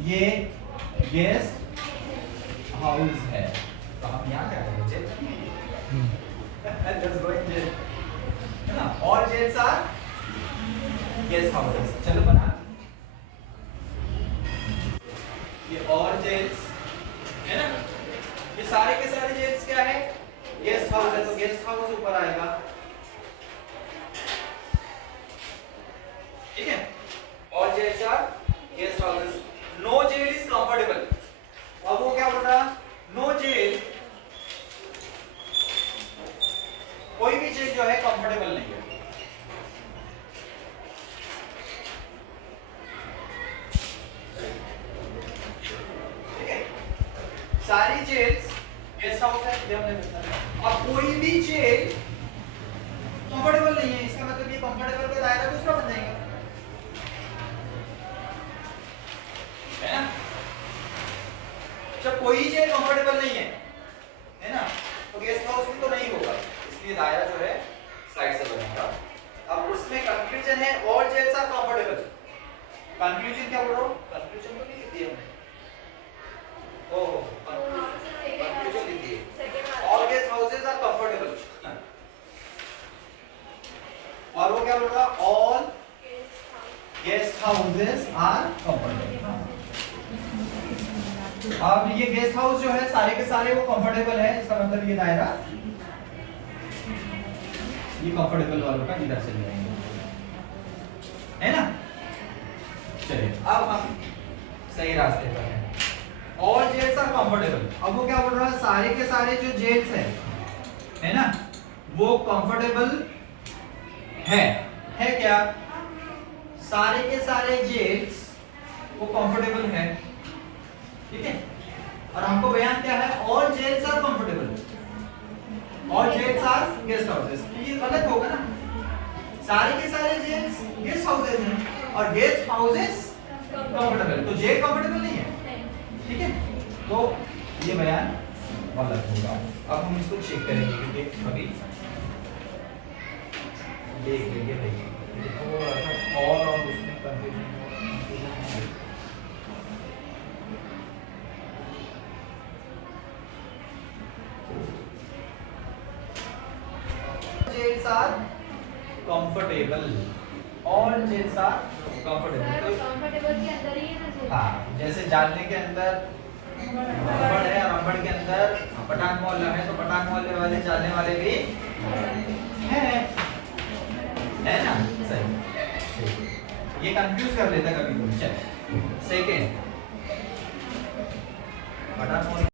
ये guest house है, तो हम यहाँ क्या करेंगे, है ना, और जेल्स आर गेस्ट हाउसेस। चलो बना, ये और जेल्स है ना, ये सारे के सारे जेल्स क्या है, गेस्ट हाउस है, तो गेस्ट हाउस ऊपर आएगा, ठीक है। और jails are guest houses. No jail is comfortable, अब वो क्या बोल रहा, नो जेल, कोई भी जेल जो है कंफर्टेबल नहीं है, ठीक है। सारी जेल्स गेस्ट हाउस है, ये हमने बताया। अब कोई भी जेल कंफर्टेबल नहीं है, इसका मतलब ये कंफर्टेबल का दायरा दूसरा बन जाएगा, है ना। जब कोई जेल कंफर्टेबल नहीं है ना, तो गेस्ट हाउस भी तो नहीं होगा, इसलिए दायरा जो है साइड से बनेगा। अब उसमें कंक्लूजन है all jails are comfortable. Conclusion क्या बोल रहा हूं, कंक्लूजन तो नहीं लिख दिया हमने, ओह कंक्लूजन लिख दिए, all guest houses are comfortable, और वो क्या बोल रहा, all guest houses are comfortable. अब ये गेस्ट हाउस जो है सारे के सारे वो कंफर्टेबल है, इसका मतलब ये दायरा ये कंफर्टेबल वालों का इधर से जाएंगे, है ना। चलिए अब हम सही रास्ते पर हैं, ऑल जेल्स आर कंफर्टेबल। अब वो क्या बोल रहा है, सारे के सारे जो जेल्स है ना, वो कंफर्टेबल है क्या, सारे के सारे जेल्स वो कंफर्टेबल है, ठीक है। और हमको बयान क्या है, all jails are comfortable, all jails are guest houses, ये गलत होगा ना, सारे के सारे जेल्स गेस्ट हाउसेस हैं और गेस्ट हाउसेस कंफर्टेबल, तो जेल कंफर्टेबल नहीं है, ठीक है, तो ये बयान गलत होगा। अब हम इसको चेक करेंगे, क्योंकि अभी देख लेंगे भाई थोड़ा सा और उसमें कंफ्यूजन है। Jails are comfortable, all jails are comfortable, तो कंफर्टेबल के अंदर ही है ना जेल। हाँ, जैसे जानने के अंदर रबड़ है, रबड़ के अंदर पठान मोहल्ला है, तो पठान मोहल्ले वाले जानने वाले भी है ना, सही। ये कंफ्यूज कर लेता कभी कोई। चल सेकेंड, पठान मोहल्ला